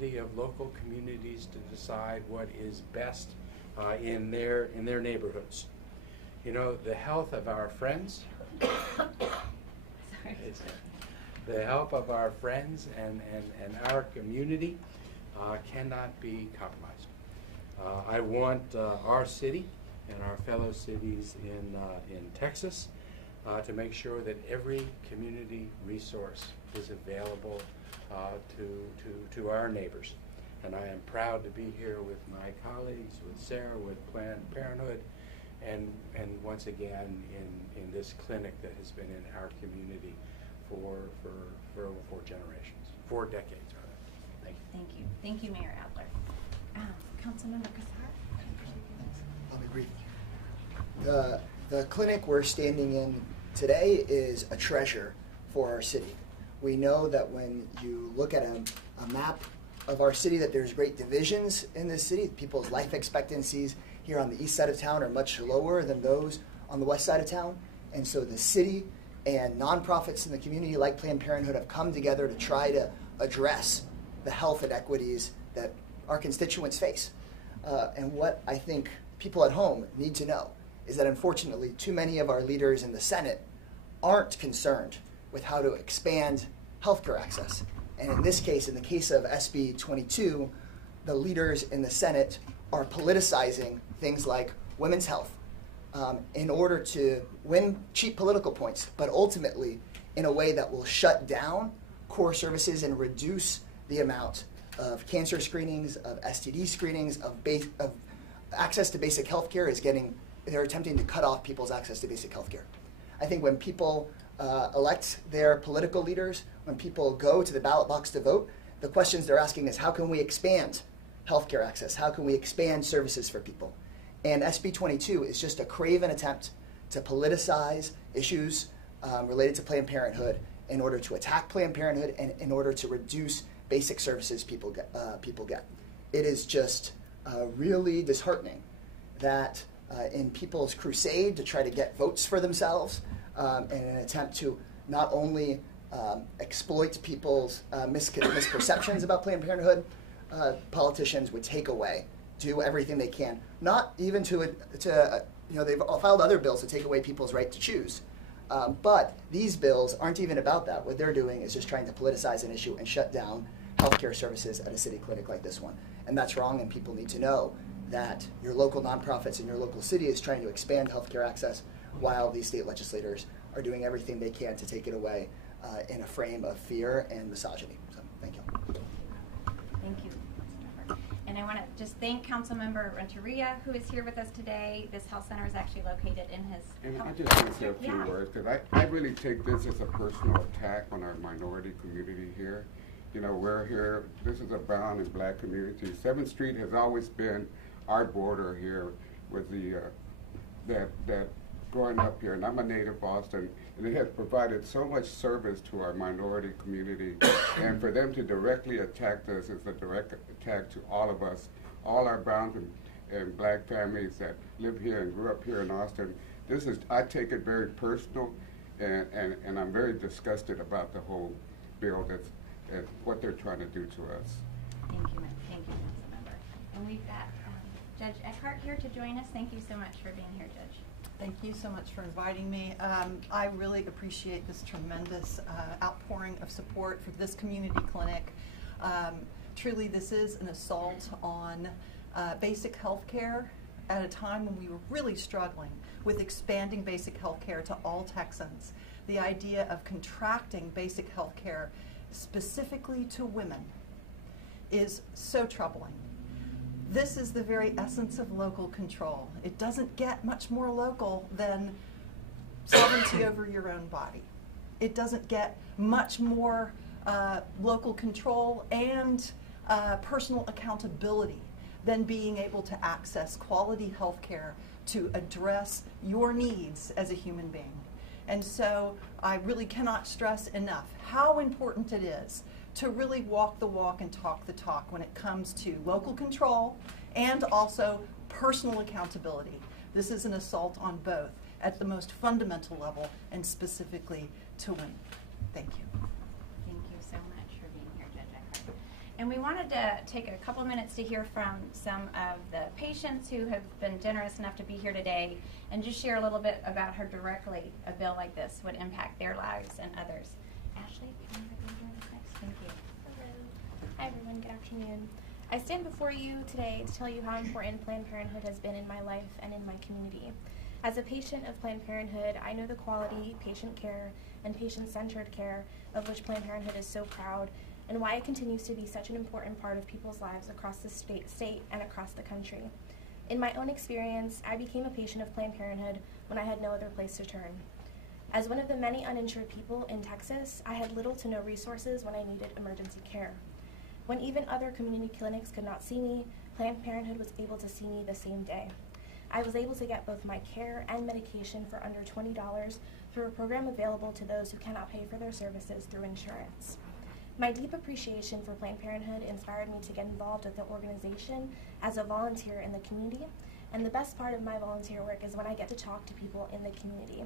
responsibility of local communities to decide what is best in their neighborhoods. You know, the health of our friends, the health of our friends and our community cannot be compromised. I want our city and our fellow cities in Texas to make sure that every community resource is available to our neighbors. And I am proud to be here with my colleagues, with Sarah, with Planned Parenthood, and once again in this clinic that has been in our community for over 4 generations, 4 decades rather. Thank you. Thank you. Thank you, Mayor Adler. Councilmember Kassar. I'll be brief. The clinic we're standing in today is a treasure for our city. We know that when you look at a map of our city, that there's great divisions in this city. People's life expectancies here on the east side of town are much lower than those on the west side of town. And so the city and nonprofits in the community like Planned Parenthood have come together to try to address the health inequities that our constituents face. And what I think people at home need to know is that unfortunately too many of our leaders in the Senate aren't concerned with how to expand healthcare access. And in this case, in the case of SB 22, the leaders in the Senate are politicizing things like women's health in order to win cheap political points, but ultimately in a way that will shut down core services and reduce the amount of cancer screenings, of STD screenings, of access to basic health care they're attempting to cut off people's access to basic health care. I think when people elect their political leaders, when people go to the ballot box to vote, the questions they're asking is how can we expand healthcare access? How can we expand services for people? And SB 22 is just a craven attempt to politicize issues related to Planned Parenthood in order to attack Planned Parenthood and in order to reduce basic services people get. It is just really disheartening that in people's crusade to try to get votes for themselves in an attempt to not only exploit people's misperceptions about Planned Parenthood, politicians would do everything they can, not even they've filed other bills to take away people's right to choose. But these bills aren't even about that. What they're doing is just trying to politicize an issue and shut down healthcare services at a city clinic like this one. And that's wrong, and people need to know that your local nonprofits in your local city is trying to expand healthcare access while these state legislators are doing everything they can to take it away in a frame of fear and misogyny. So, thank you. Thank you. And I want to just thank Councilmember Renteria, who is here with us today. This health center is actually located in his And I just want to say a few words, because I really take this as a personal attack on our minority community here. You know, we're here, this is a brown and black community. 7th Street has always been our border here with that growing up here, and I'm a native Boston, and it has provided so much service to our minority community. And for them to directly attack this is a direct attack to all of us, all our brown and black families that live here and grew up here in Austin. I take it very personal, and I'm very disgusted about the whole bill and what they're trying to do to us. Thank you, Councilmember. And we've got Judge Eckhart here to join us. Thank you so much for being here, Judge. Thank you so much for inviting me. I really appreciate this tremendous outpouring of support for this community clinic. Truly, this is an assault on basic health care at a time when we were really struggling with expanding basic health care to all Texans. The idea of contracting basic health care specifically to women is so troubling. This is the very essence of local control. It doesn't get much more local than sovereignty over your own body. It doesn't get much more local control and personal accountability than being able to access quality health care to address your needs as a human being. And so I really cannot stress enough how important it is to really walk the walk and talk the talk when it comes to local control and also personal accountability. This is an assault on both at the most fundamental level and specifically to women. Thank you. Thank you so much for being here, Judge Eckhart. And we wanted to take a couple minutes to hear from some of the patients who have been generous enough to be here today and just share a little bit about how directly a bill like this would impact their lives and others. Ashley, can you read this next? Thank you. Hello. Hi everyone, good afternoon. I stand before you today to tell you how important Planned Parenthood has been in my life and in my community. As a patient of Planned Parenthood, I know the quality, patient care, and patient-centered care of which Planned Parenthood is so proud, and why it continues to be such an important part of people's lives across the state and across the country. In my own experience, I became a patient of Planned Parenthood when I had no other place to turn. As one of the many uninsured people in Texas, I had little to no resources when I needed emergency care. When even other community clinics could not see me, Planned Parenthood was able to see me the same day. I was able to get both my care and medication for under $20 through a program available to those who cannot pay for their services through insurance. My deep appreciation for Planned Parenthood inspired me to get involved with the organization as a volunteer in the community, and the best part of my volunteer work is when I get to talk to people in the community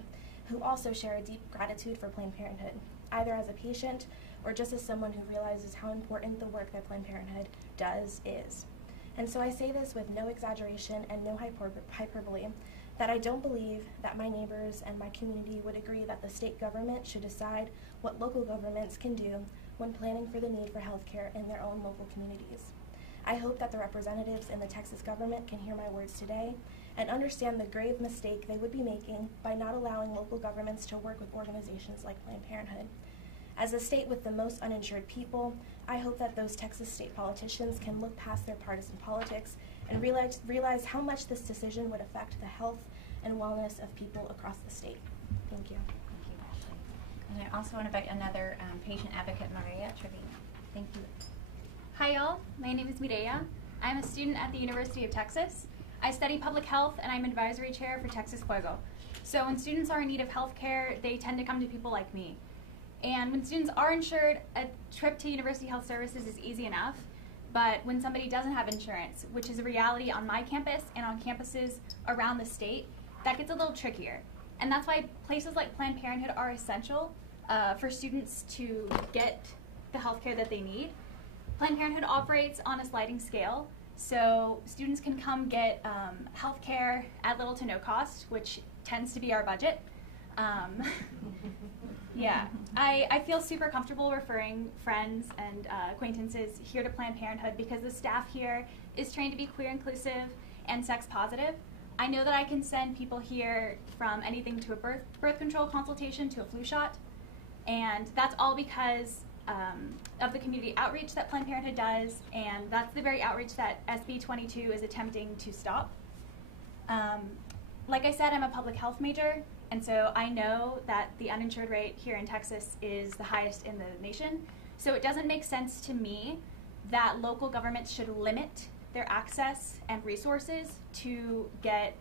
who also share a deep gratitude for Planned Parenthood, either as a patient or just as someone who realizes how important the work that Planned Parenthood does is. And so I say this with no exaggeration and no hyperbole, that I don't believe that my neighbors and my community would agree that the state government should decide what local governments can do when planning for the need for health care in their own local communities. I hope that the representatives in the Texas government can hear my words today and understand the grave mistake they would be making by not allowing local governments to work with organizations like Planned Parenthood. As a state with the most uninsured people, I hope that those Texas state politicians can look past their partisan politics and realize how much this decision would affect the health and wellness of people across the state. Thank you. Thank you, Ashley. And I also want to invite another patient advocate, Maria Trevino. Thank you. Hi y'all, my name is Mireya. I'm a student at the University of Texas. I study public health and I'm advisory chair for Texas Fuego. So when students are in need of health care, they tend to come to people like me. And when students are insured, a trip to University Health Services is easy enough. But when somebody doesn't have insurance, which is a reality on my campus and on campuses around the state, that gets a little trickier. And that's why places like Planned Parenthood are essential for students to get the health care that they need. Planned Parenthood operates on a sliding scale, so students can come get health care at little to no cost, which tends to be our budget. Yeah, I feel super comfortable referring friends and acquaintances here to Planned Parenthood because the staff here is trained to be queer inclusive and sex positive. I know that I can send people here from anything to a birth control consultation to a flu shot, and that's all because of the community outreach that Planned Parenthood does, and that's the very outreach that SB 22 is attempting to stop. Like I said, I'm a public health major, and so I know that the uninsured rate here in Texas is the highest in the nation. So it doesn't make sense to me that local governments should limit their access and resources to get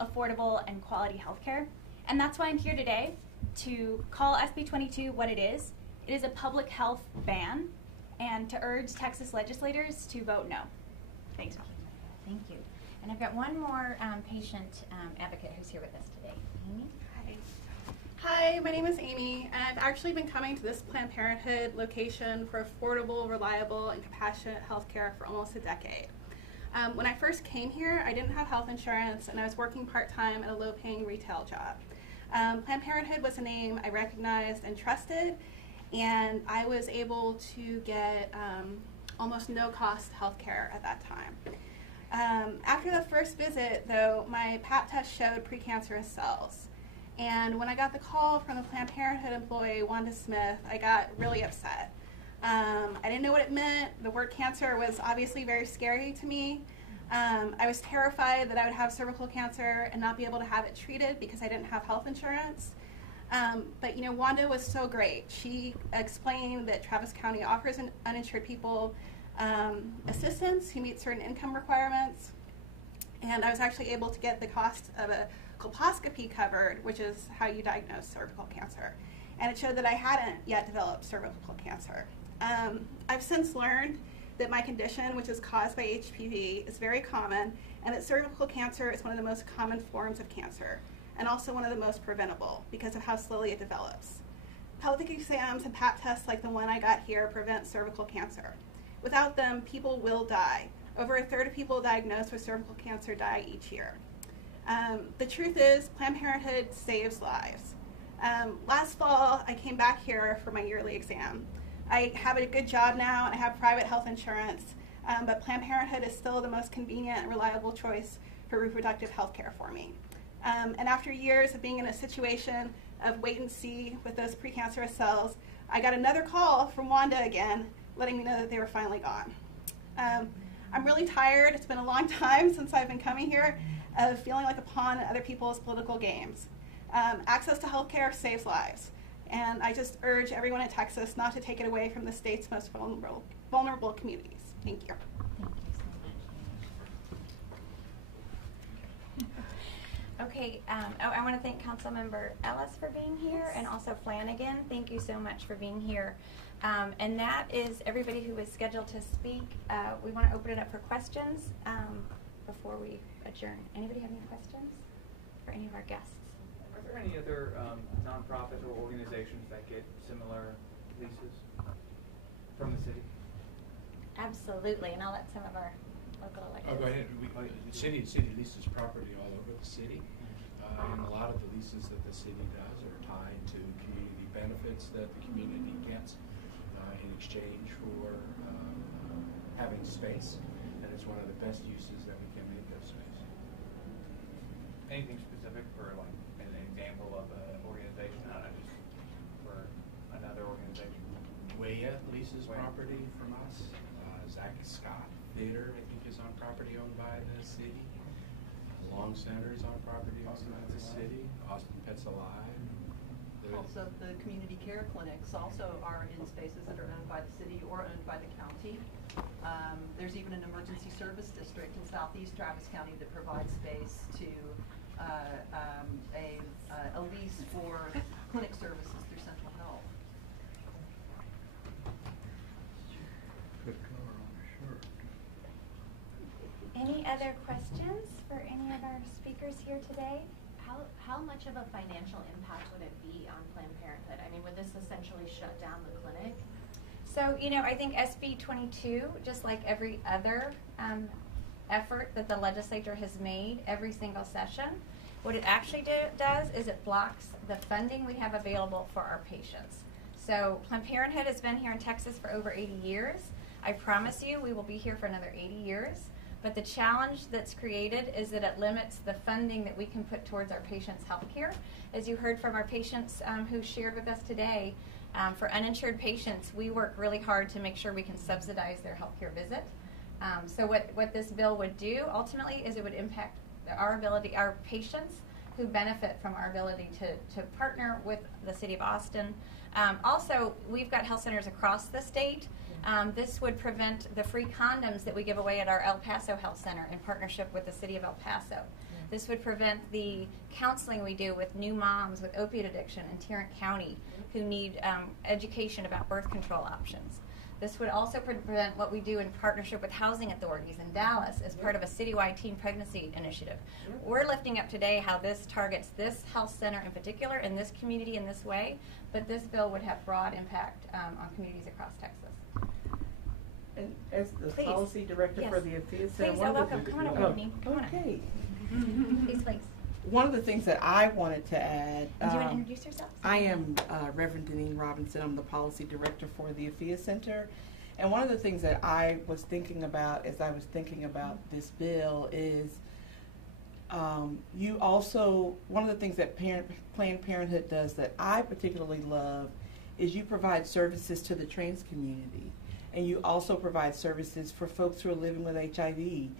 affordable and quality health care. And that's why I'm here today to call SB 22 what it is. It is a public health ban, and to urge Texas legislators to vote no. Thanks. Thank you. And I've got one more patient advocate who's here with us today. Amy? Hi, my name is Amy, and I've actually been coming to this Planned Parenthood location for affordable, reliable, and compassionate health care for almost a decade. When I first came here, I didn't have health insurance, and I was working part-time at a low-paying retail job. Planned Parenthood was a name I recognized and trusted, and I was able to get almost no-cost health care at that time. After the first visit, though, my Pap test showed precancerous cells. And when I got the call from the Planned Parenthood employee, Wanda Smith, I got really upset. I didn't know what it meant. The word cancer was obviously very scary to me. I was terrified that I would have cervical cancer and not be able to have it treated because I didn't have health insurance. But you know, Wanda was so great. She explained that Travis County offers uninsured people assistance who meet certain income requirements. And I was actually able to get the cost of a colposcopy covered, which is how you diagnose cervical cancer. And it showed that I hadn't yet developed cervical cancer. I've since learned that my condition, which is caused by HPV, is very common, and that cervical cancer is one of the most common forms of cancer, and also one of the most preventable because of how slowly it develops. Pelvic exams and Pap tests like the one I got here prevent cervical cancer. Without them, people will die. Over a third of people diagnosed with cervical cancer die each year. The truth is, Planned Parenthood saves lives. Last fall, I came back here for my yearly exam. I have a good job now, and I have private health insurance, but Planned Parenthood is still the most convenient and reliable choice for reproductive health care for me. And after years of being in a situation of wait and see with those precancerous cells, I got another call from Wanda again, letting me know that they were finally gone. I'm really tired. It's been a long time since I've been coming here, of feeling like a pawn in other people's political games. Access to health care saves lives. And I just urge everyone in Texas not to take it away from the state's most vulnerable communities. Thank you. Okay, I want to thank Councilmember Ellis for being here, and also Flanagan. Thank you so much for being here. And that is everybody who is scheduled to speak. We want to open it up for questions before we adjourn. Anybody have any questions for any of our guests? Are there any other nonprofits or organizations that get similar leases from the city? Absolutely, and I'll let some of our local elected. Oh, go ahead. City leases property all over the city, and a lot of the leases that the city does are tied to community benefits that the community gets in exchange for having space, and it's one of the best uses that we can make of space. Anything specific for like an example of an organization, not just for another organization? Weya leases property from us. Zach Scott Theater, I think, is on property owned by the city. Long Center is on property owned by the city. Austin Pets Alive. Also, the community care clinics also are in spaces that are owned by the city or owned by the county. There's even an emergency service district in southeast Travis County that provides space to a lease for clinic services through Central Health. Good color on the shirt. Any other questions for any of our speakers here today? How much of a financial impact would it be on Planned Parenthood? I mean, would this essentially shut down the clinic? So, I think SB 22, just like every other effort that the legislature has made every single session, what it actually does is it blocks the funding we have available for our patients. So Planned Parenthood has been here in Texas for over 80 years. I promise you we will be here for another 80 years. But the challenge that's created is that it limits the funding that we can put towards our patients' health care. As you heard from our patients who shared with us today, for uninsured patients, we work really hard to make sure we can subsidize their health care visit. So what this bill would do ultimately is it would impact our patients who benefit from our ability to partner with the city of Austin. Also, we've got health centers across the state. This would prevent the free condoms that we give away at our El Paso Health Center in partnership with the city of El Paso. This would prevent the counseling we do with new moms with opiate addiction in Tarrant County who need education about birth control options. This would also prevent what we do in partnership with housing authorities in Dallas as part of a citywide teen pregnancy initiative. We're lifting up today how this targets this health center in particular in this community in this way, but this bill would have broad impact on communities across Texas. And as the Please. policy director for the AFIA Center, Please, welcome. Come on over, Whitney. Come on. Okay. Please. One of the things that I wanted to add. Do you want to introduce yourself? I am Reverend Deneen Robinson. I'm the policy director for the AFIA Center. And one of the things that I was thinking about as I was thinking about this bill is one of the things that Planned Parenthood does that I particularly love is you provide services to the trans community. And you also provide services for folks who are living with HIV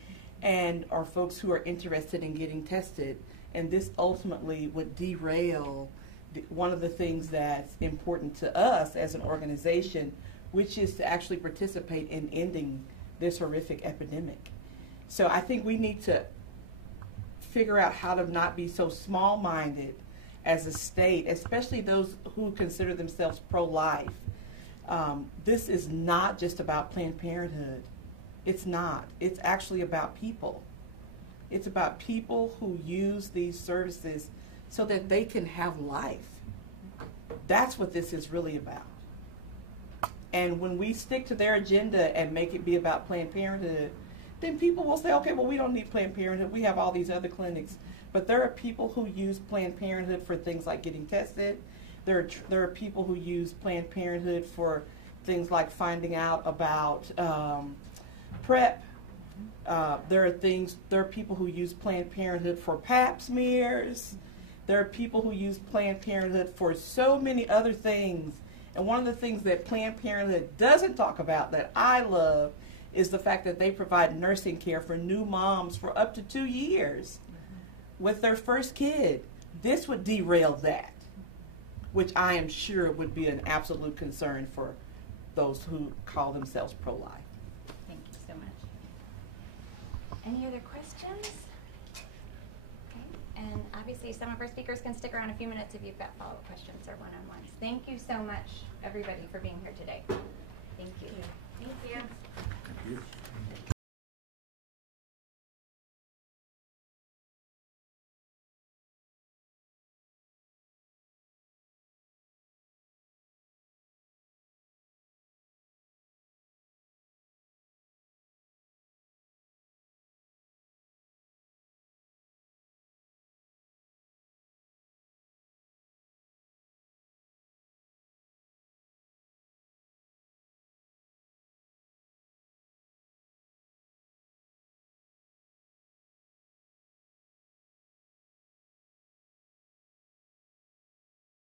and are folks who are interested in getting tested. And this ultimately would derail one of the things that's important to us as an organization, which is to actually participate in ending this horrific epidemic. So I think we need to figure out how to not be so small-minded as a state, especially those who consider themselves pro-life. This is not just about Planned Parenthood. It's not. It's actually about people. It's about people who use these services so that they can have life. That's what this is really about. And when we stick to their agenda and make it be about Planned Parenthood, then people will say, okay, well, we don't need Planned Parenthood. We have all these other clinics. But there are people who use Planned Parenthood for things like getting tested. There are people who use Planned Parenthood for things like finding out about PrEP. There are people who use Planned Parenthood for pap smears. There are people who use Planned Parenthood for so many other things. And one of the things that Planned Parenthood doesn't talk about that I love is the fact that they provide nursing care for new moms for up to 2 years with their first kid. This would derail that, which I am sure would be an absolute concern for those who call themselves pro-life. Thank you so much. Any other questions? Okay. And obviously some of our speakers can stick around a few minutes if you've got follow-up questions or one-on-ones. Thank you so much, everybody, for being here today. Thank you. Thank you. Thank you.